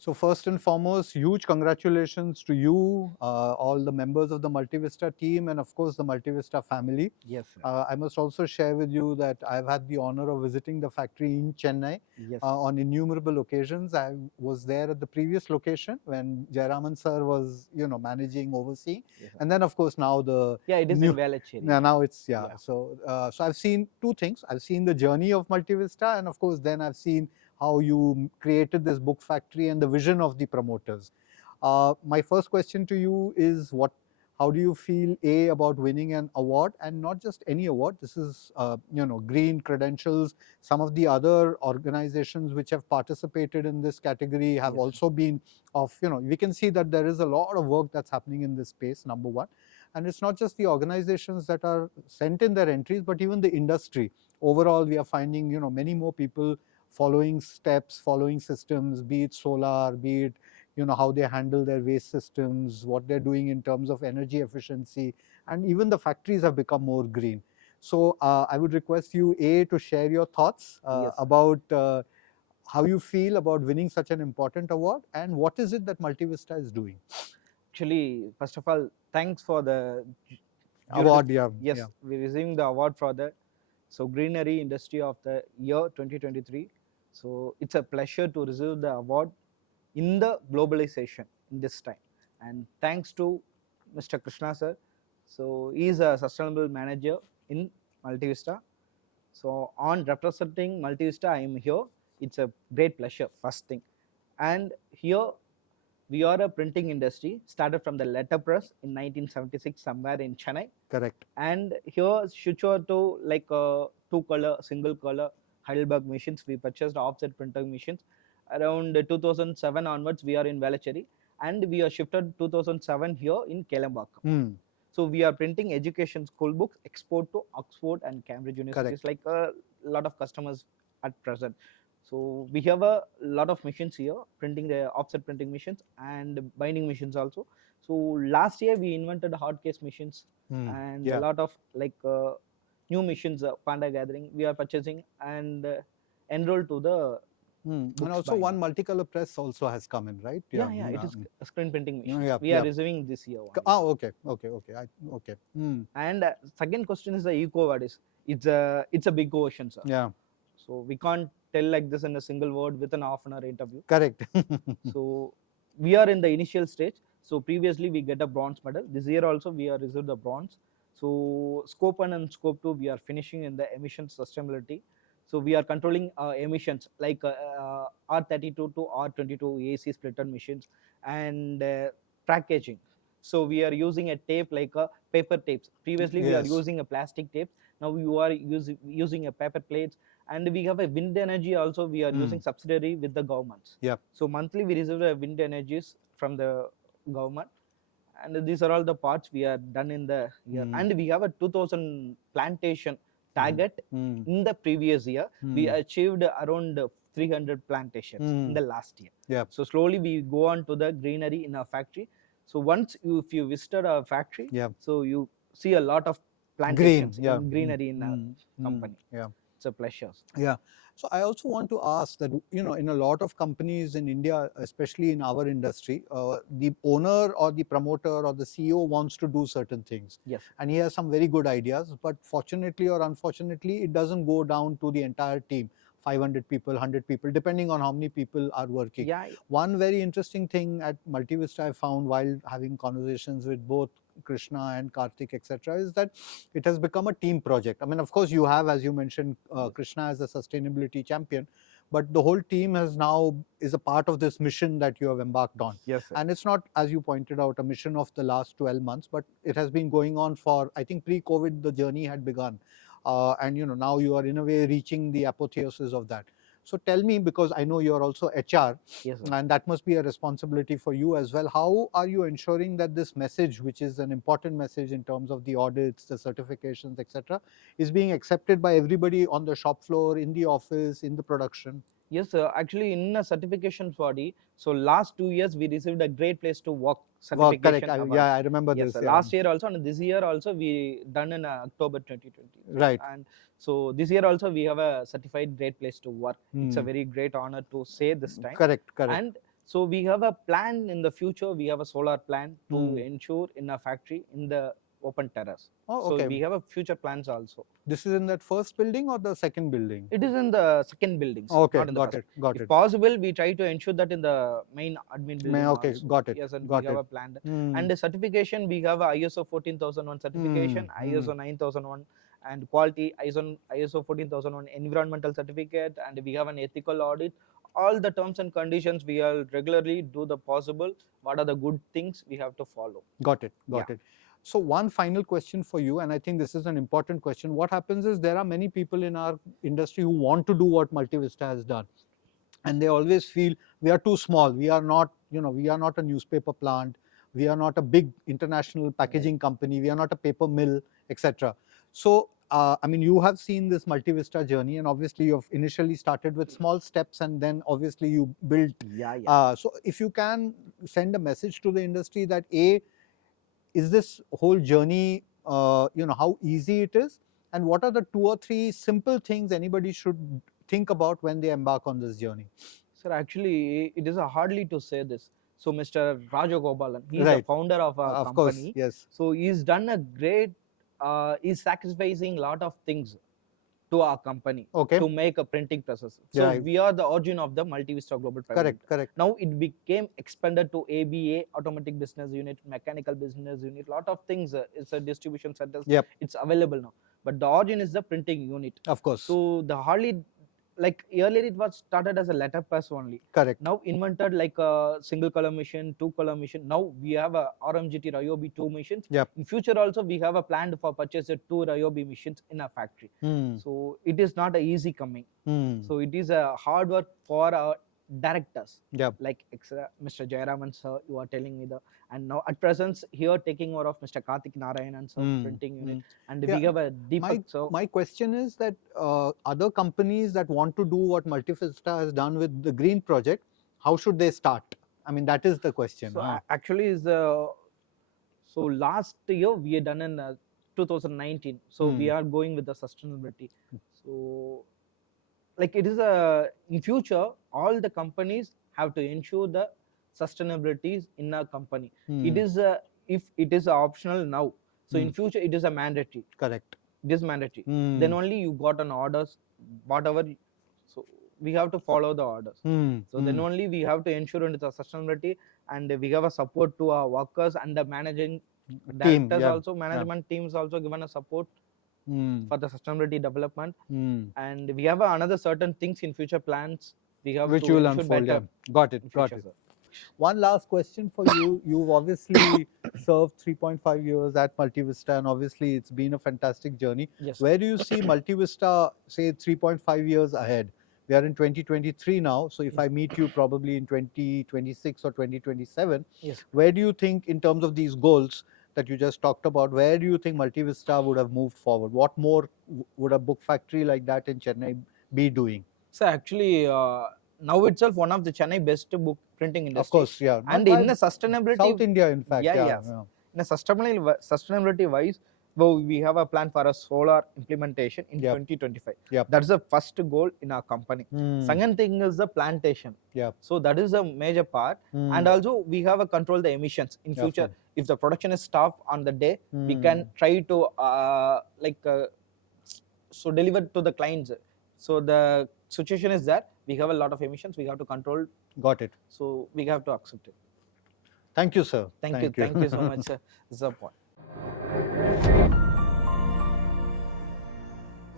So first and foremost, huge congratulations to you, all the members of the Multivista team, and of course the Multivista family. Yes, sir. I must also share with you that I've had the honor of visiting the factory in Chennai Yes. on innumerable occasions. I was there at the previous location when Jayaraman sir was, managing, overseeing, Yes, sir. and then of course now the Yeah, it is new. in Velachery. Now it's Yeah. So I've seen two things. I've seen the journey of Multivista, and of course then I've seen how you created this book factory and the vision of the promoters. My first question to you is how do you feel about winning an award, and not just any award? This is green credentials. Some of the other organizations which have participated in this category have Yes. also been we can see that there is a lot of work that's happening in this space, number one. And it's not just the organizations that are sent in their entries, but even the industry. Overall, we are finding many more people following steps, following systems, be it solar, be it how they handle their waste systems, what they're doing in terms of energy efficiency, and even the factories have become more green. So I would request you to share your thoughts Yes. about how you feel about winning such an important award, and what is it that Multivista is doing. Actually, first of all, thanks for the Award. Yeah. Yes, Yeah. we receiving the award for the greenery industry of the year 2023. So it's a pleasure to receive the award in the globalization in this time. And thanks to Mr. Krishna sir. So he is a sustainable manager in Multivista. So on representing Multivista, I am here. It's a great pleasure, first thing. And here we are a printing industry, started from the letterpress in 1976 somewhere in Chennai. Correct. And here switch over to like two color, single color Heidelberg machines. We purchased offset printing machines. Around 2007 onwards, we are in Velachery, and we are shifted 2007 here in Kelambakam. So we are printing education school books, export to Oxford and Cambridge universities, like a lot of customers at present. So we have a lot of machines here, printing the offset printing machines and binding machines also. So last year we invented hard case machines and a lot of like new machines, Panda gathering, we are purchasing and enrolled to the and also binding. one multicolor press also has come in, right? Yeah, it is a screen printing machine. We are receiving this year one. Okay. And second question is the eco word is it's a big ocean, sir. Yeah. So we can't tell like this in a single word within half an hour interview. Correct. So we are in the initial stage. So previously we get a bronze medal. This year also we are received the bronze. So scope 1 and scope 2 we are finishing in the emission sustainability. So we are controlling emissions like R32 to R22 AC splitter machines and packaging. So we are using a tape like a paper tapes. Previously we are using a plastic tape. Now we are using a paper plates, and we have a wind energy also. We are using subsidiary with the governments. Yeah. So monthly we receive the wind energies from the government, and these are all the parts we are done in the year. And we have a 2000 plantation target in the previous year. We achieved around 300 plantations in the last year. Yeah. So slowly we go on to the greenery in our factory. So once if you visited our factory, so you see a lot of plantations in greenery in our company. Yeah. It's a pleasure. Yeah. So I also want to ask that, in a lot of companies in India, especially in our industry, the owner or the promoter or the CEO wants to do certain things. Yes. And he has some very good ideas, but fortunately or unfortunately, it doesn't go down to the entire team. 500 people, 100 people, depending on how many people are working. Yeah. One very interesting thing at Multivista I found while having conversations with both Krishna and Karthik, etc., is that it has become a team project. I mean, of course, you have, as you mentioned, Krishna as a sustainability champion, but the whole team is a part of this mission that you have embarked on. Yes, sir. And it's not, as you pointed out, a mission of the last 12 months, but it has been going on for, I think, pre-COVID, the journey had begun. And now you are in a way reaching the apotheosis of that. So tell me, because I know you're also HR, yes, and that must be a responsibility for you as well. How are you ensuring that this message, which is an important message in terms of the audits, the certifications, etc., is being accepted by everybody on the shop floor, in the office, in the production? Yes, actually in a certification body, so last 2 years we received a great place to work certification. Correct. I remember this. Yeah. Last year also and this year also we done in October 2020. Right. And so this year also we have a certified great place to work. It's a very great honor to say this time. Correct. And So we have a plan in the future. We have a solar plan to ensure in a factory in the open terrace. Oh, So okay. we have a future plans also. This is in that first building or the second building? It is in the second building, sir, Okay, not in the got first. it, got If it. possible, we try to ensure that in the main admin building Okay, also. got it. Yes, and got we have it. a plan. And the certification, we have a ISO 14001 certification, ISO 9001, and quality ISO 14001 environmental certificate, and we have an ethical audit. All the terms and conditions we are regularly do the possible. What are the good things we have to follow? Got it, got it. So one final question for you, and I think this is an important question. What happens is there are many people in our industry who want to do what Multivista has done, and they always feel we are too small. We are not, we are not a newspaper plant. We are not a big international packaging company. We are not a paper mill, etc. So, I mean, you have seen this Multivista journey, and obviously you've initially started with small steps, and then obviously you built. So, if you can send a message to the industry that is this whole journey, how easy it is, and what are the 2 or 3 simple things anybody should think about when they embark on this journey? Sir, actually, it is hardly to say this. So, Mr. Rajagopalan, he is Right. the founder of a Of company. course, yes. So, he's done a great, he's sacrificing a lot of things to our company to make a printing process. So, Right. we are the origin of the Multivista Global Private Limited. Correct. Now, it became expanded to ABA, Automatic Business Unit, Mechanical Business Unit, lot of things. It's a distribution center. Yep. It's available now. But the origin is the printing unit. Of course. So, the hardly, like earlier it was started as a letterpress only. Correct. Now invented like a single color machine, 2 color machine. Now we have a RMGT Ryobi 2 machines. Yep. In future also we have a plan for purchase 2 Ryobi machines in a factory. So it is not a easy coming. So it is a hard work for our directors. Yep. Like Mr. Jayaraman sir, you are telling me and now at present here taking over of Mr. Karthik Narayanan sir, printing unit, and we have a Deepak sir. My question is that other companies that want to do what Multivista has done with the Green Project, how should they start? I mean, that is the question. So actually is so last year we had done in 2019. So we are going with the sustainability. So like it is in future all the companies have to ensure the sustainability in a company. It is if it is optional now, so in future it is a mandatory. Correct. It is mandatory. Then only you got an orders, whatever. So we have to follow the orders. So then only we have to ensure into the sustainability, and we have a support to our workers and the managing directors also, management teams also given a support for the sustainability development. And we have another certain things in future plans we have which to you will ensure unfold. better. Got it. Sir. One last question for you. You've obviously served 3.5 years at Multivista, and obviously it's been a fantastic journey. Yes. Where do you see Multivista, say, 3.5 years ahead? We are in 2023 now, so if I meet you probably in 2026 or 2027, where do you think, in terms of these goals that you just talked about, where do you think Multivista would have moved forward? What more would a book factory like that in Chennai be doing? So actually, now itself one of the Chennai best book printing industry. Of course, yeah. And in a sustainability, South India, in fact, in a sustainability wise, well, we have a plan for a solar implementation in 2025. That's the first goal in our company. Second thing is the plantation. So that is a major part. And also we have a control the emissions in future. If the production is stopped on the day, we can try to so deliver to the clients. So the situation is that we have a lot of emissions, we have to control. Got it. So we have to accept it. Thank you, sir. Thank you so much, sir. This is the point.